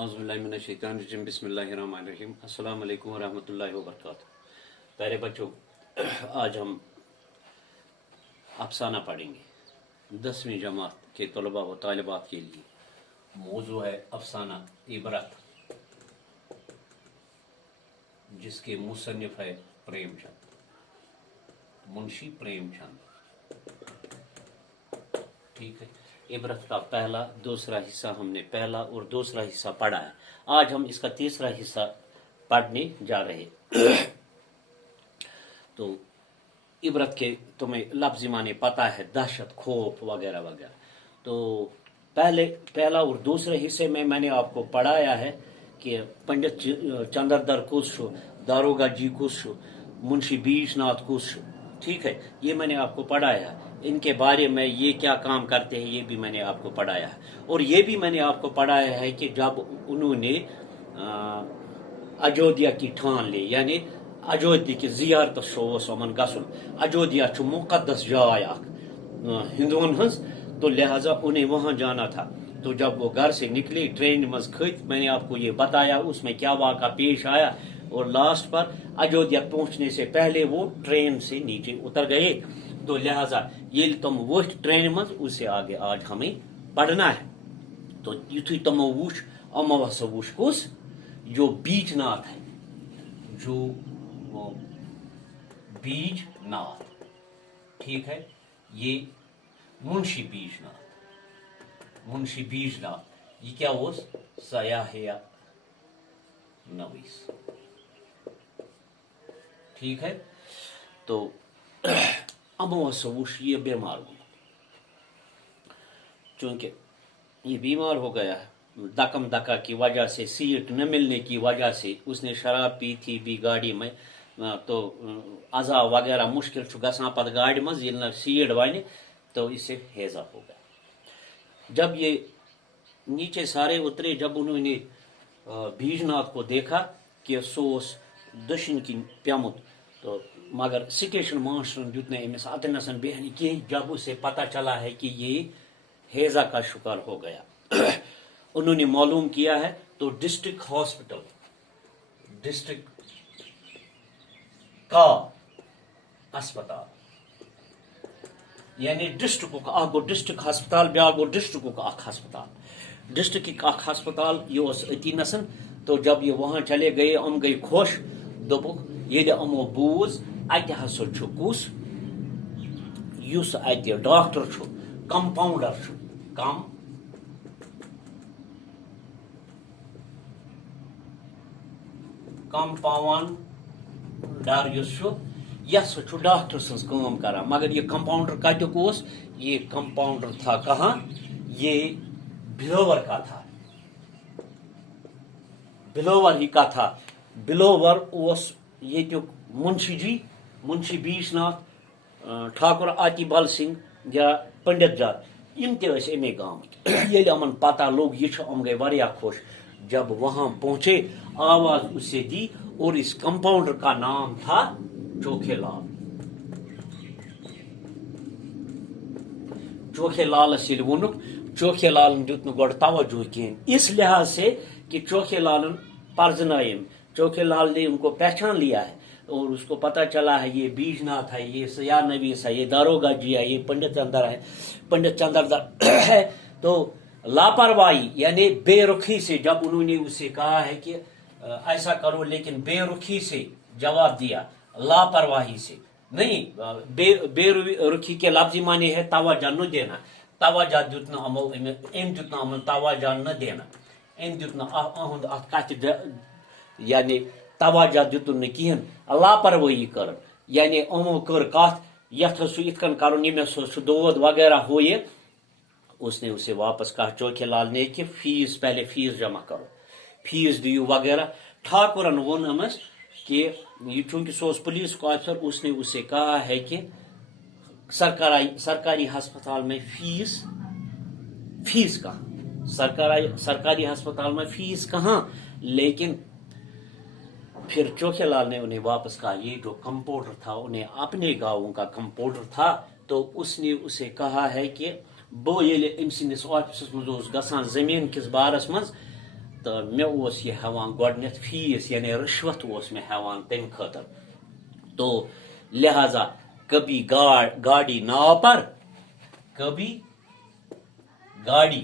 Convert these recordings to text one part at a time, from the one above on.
औज़ुबिल्लाहिमिनश्शैतानिर्रजीम बिस्मिल्लाहिर्रहमानिर्रहीम अस्सलाम वालेकुम वरहमतुल्लाहि वबरकातुहू। प्यारे बच्चों, आज हम अफसाना पढ़ेंगे 10वीं जमात के तलबा व तालिबात के लिए। मौजू है अफसाना इबरत, जिसके मुसन्निफ है प्रेमचंद, मुंशी प्रेमचंद। ठीक है, इबरत का पहला दूसरा हिस्सा हमने पहला और दूसरा हिस्सा पढ़ा है। आज हम इसका तीसरा हिस्सा पढ़ने जा रहे हैं। तो इबरत के तुम्हें लफ्ज़ी माने पता है, दहशत, खौफ वगैरह वगैरह। तो पहला और दूसरे हिस्से में मैंने आपको पढ़ाया है कि पंडित चंद्रदर कुछ, दारोगा जी कुछ, मुंशी बीजनाथ कुछ। ठीक है, ये मैंने आपको पढ़ाया है। इनके बारे में ये क्या काम करते हैं ये भी मैंने आपको पढ़ाया है। और ये भी मैंने आपको पढ़ाया है कि जब उन्होंने अयोध्या की ठान ली, यानी अयोध्या की जियारत सोमन गसन, अयोध्या छु मुकद्दस जाय हिंदुओं हंस, तो लिहाजा उन्हें वहां जाना था। तो जब वो घर से निकले, ट्रेन में खत, मैंने आपको ये बताया उसमें क्या वाक़ा पेश आया। और लास्ट पर अयोध्या पहुंचने से पहले वो ट्रेन से नीचे उतर गए। तो लिहाजा ये तुम वो ट्रेन में उससे आगे आज हमें पढ़ना है। तो युथु तुम वुश अमवस वुश कुस जो बीजनाथ है, जो बीजनाथ, ठीक है, ये मुंशी बीजनाथ ये क्या वो सयाहिया नवीस। ठीक है, तो अमवस वुश ये बीमार हुआ, चूंकि ये बीमार हो गया है दकम दका की वजह से, सीट न मिलने की वजह से। उसने शराब पी थी भी गाड़ी में, तो अजा वगैरह मुश्किल गसान पत गाड़ी में ये सीट बने, तो इससे हैजा हो गया। जब ये नीचे सारे उतरे, जब उन्होंने बीजनाथ को देखा कि सोस दक्षिण की प्यामुत, तो मगर स्टेशन मास्टर दुत ने अमिस अतनसन बेहनी कि जब उसे पता चला है कि ये हैजा का शिकार हो गया। उन्होंने मालूम किया है, तो डिस्ट्रिक्ट हॉस्पिटल, डिस्ट्रिक्ट का अस्पताल, यानी डिस्ट्रिक्ट का गो डिस्ट्रिक्ट अस्पताल, ब्या गो डिस्ट्रिक्ट का अस्पताल, डिस्ट्रिक्ट का अस्पताल ये अती नसन। तो जब ये वहां चले गए, हम गए खुश, दोपुक ये अमो बूज अत हस कुस युस अत doctor compounder compounder yes doctor सज काम करा। मगर ये कंपाउंडर कत्युक ओस, ये कंपाउंडर था कहाँ, ये बिलोवर का था, बिलोवर ही का था। बिलोवर ओस ये मुंशी बीजनाथ, ठाकुर आतिबल सिंह या पंडित जात, इन अमे गामत। अमन पता लोग ये हम गए वारिया खुश। जब वहां पहुंचे, आवाज उससे दी, और इस कंपाउंडर का नाम था चोखेलाल। चोखेलाल वोनुक, चोखेलाल दुत गोड़ तवज्जो कहें, इस लिहाज से कि चोखेलाल परजनायम, चोखेलाल ने उनको पहचान लिया है और उसको पता चला है ये बीजनाथ है, ये सया नवीस है, ये दारोगा जी है, ये पंडित चंद्रदर है। तो लापरवाही यानी बेरुखी से जब उन्होंने उसे कहा है कि ऐसा करो, लेकिन बेरुखी से जवाब दिया, लापरवाही से नहीं। बेरुखी के लफ्ज़ी माने है तवज्जो न देना, तवज्जो दुत न अमल, एम दुत न अमल तवज्जो न देना, एम दुत न अहद अत कत यानी तवज्जो दुतुन न किहन, लापरवाही कर, यानी अमो कर कथ यथ इतकन कर मे दोद वगैरह हो ये। उसने उसे वापस कहा चोखेलाल ने कि फीस पहले फीस जमा करो, फीस दियो वगैरह। ठाकुरन वोन अमस कि चूंकि सो पुलिस को अफसर, उसने उसे कहा है कि सरकारी अस्पताल में फीस कहाँ, सरकारी अस्पताल में फीस कहाँ। लेकिन फिर चोखेलाल ने उन्हें वापस कहा, ये जो कंपाउंडर था उन्हें अपने गांवों का कंपाउंडर था, तो उसने उसे कहा है कि बो ये अम सिंदिस ऑफिस मज गसान जमीन किस बारस मज تو مے اوس یہ ہیوان گۄڈنیتھ فیس یعنی رشوت اوس مے ہیوان تمہِ خٲطرٕ تو لہذا کبھی گاڑی ناو پر کبھی گاڑی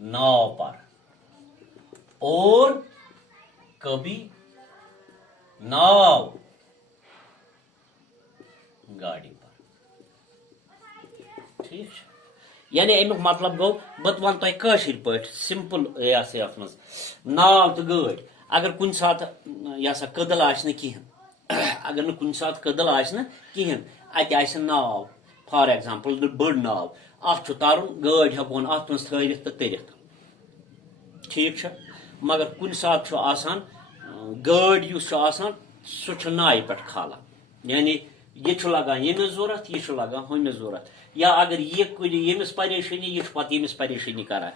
ناو پر اور کبھی ناو گاڑی پر ٹھیک یعنی امیک مطلب گو بت ون تہ کاشر پٲٹھۍ سمپل یتھ مز ناو تو گٲڑۍ اگر کُنہِ ساتہٕ یہ سا کدل آسہِ نہٕ کِہیٖنۍ اگر نہٕ کُنہِ ساتہٕ کدل آسہِ نہٕ کِہیٖنۍ اتہِ آسہِ ناو فار ایگزامپل بٔڑ ناو اتھ چھُ ترُن گٲڑۍ ہیٚکون اتھ منٛز تھٲوِتھ تہٕ تٔرِتھ ٹھیک چھا مگر کُنہِ ساتہٕ چھُ آسان گٲڑۍ یُس چھُ آسان سُہ چھُ نایہِ پٮ۪ٹھ کھالان یعنی یہ چھُ لگان ییٚمِس ضوٚرتھ یہ چھُ لگان ہُمِس ضوٚرتھ یا اگر یہ کُنہِ ییٚمِس پریشٲنی یہ چھُ پتہٕ ییٚمِس پریشٲنی کران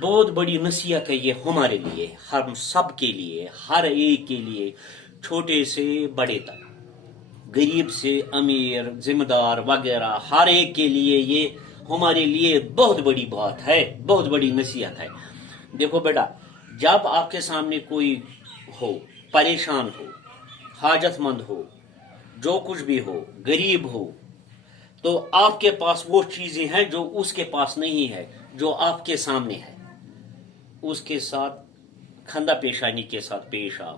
بہت بڑی نصیحت ہے یہ ہمارے لیے ہم سب کے لیے ہر ایک کے لیے چھوٹے سے بڑے تک غریب سے امیر ذمہ دار وغیرہ ہر ایک کے لیے یہ ہمارے لیے بہت بڑی بات ہے بہت بڑی نصیحت ہے دیکھو بیٹا جب آپ کے سامنے کوئی ہو پریشان ہو حاجت مند ہو جو کچھ بھی ہو غریب ہو تو آپ کے پاس وہ چیزیں ہیں جو اس کے پاس نہیں ہے جو آپ کے سامنے ہے اس کے ساتھ خندہ پیشانی کے ساتھ پیش آؤ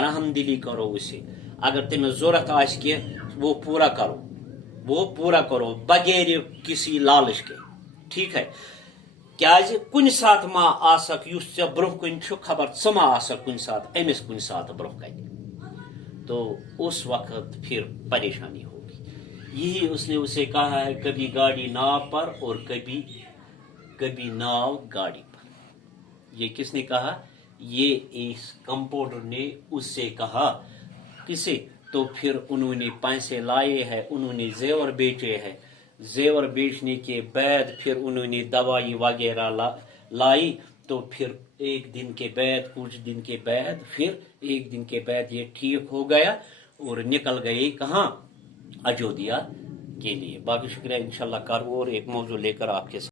رحم دلی کرو اسے اگر تمہیں ضرورت آس کی وہ پورا کرو بغیر کسی لالچ کے ٹھیک ہے کیازِ کُنہِ ساتہٕ ما آسکھ یُس ژےٚ برونٛہہ کُن چھُ خبر ژٕ ما آسکھ کُنہِ ساتہٕ أمِس کُنہِ ساتہٕ برونٛہہ کَنہِ تو اس وقت پھر پریشانی ہوگی یہی اس نے اسے کہا ہے کبھی گاڑی ناو پر اور کبھی ناو گاڑی پر یہ کس نے کہا یہ اس کمپاؤنڈر نے اس سے کہا کسے تو پھر انہوں نے پیسے لائے ہیں انہوں نے زیور بیچے ہیں زیور بیچنے کے بعد پھر انہوں نے دوائی وغیرہ لائی تو پھر ایک دن کے بعد کچھ دن کے بعد پھر ایک دن کے بعد یہ ٹھیک ہو گیا اور نکل گئے کہاں اجودھیا کے لیے باقی شکریہ انشاءاللہ کر اور ایک موضوع لے کر آپ کے ساتھ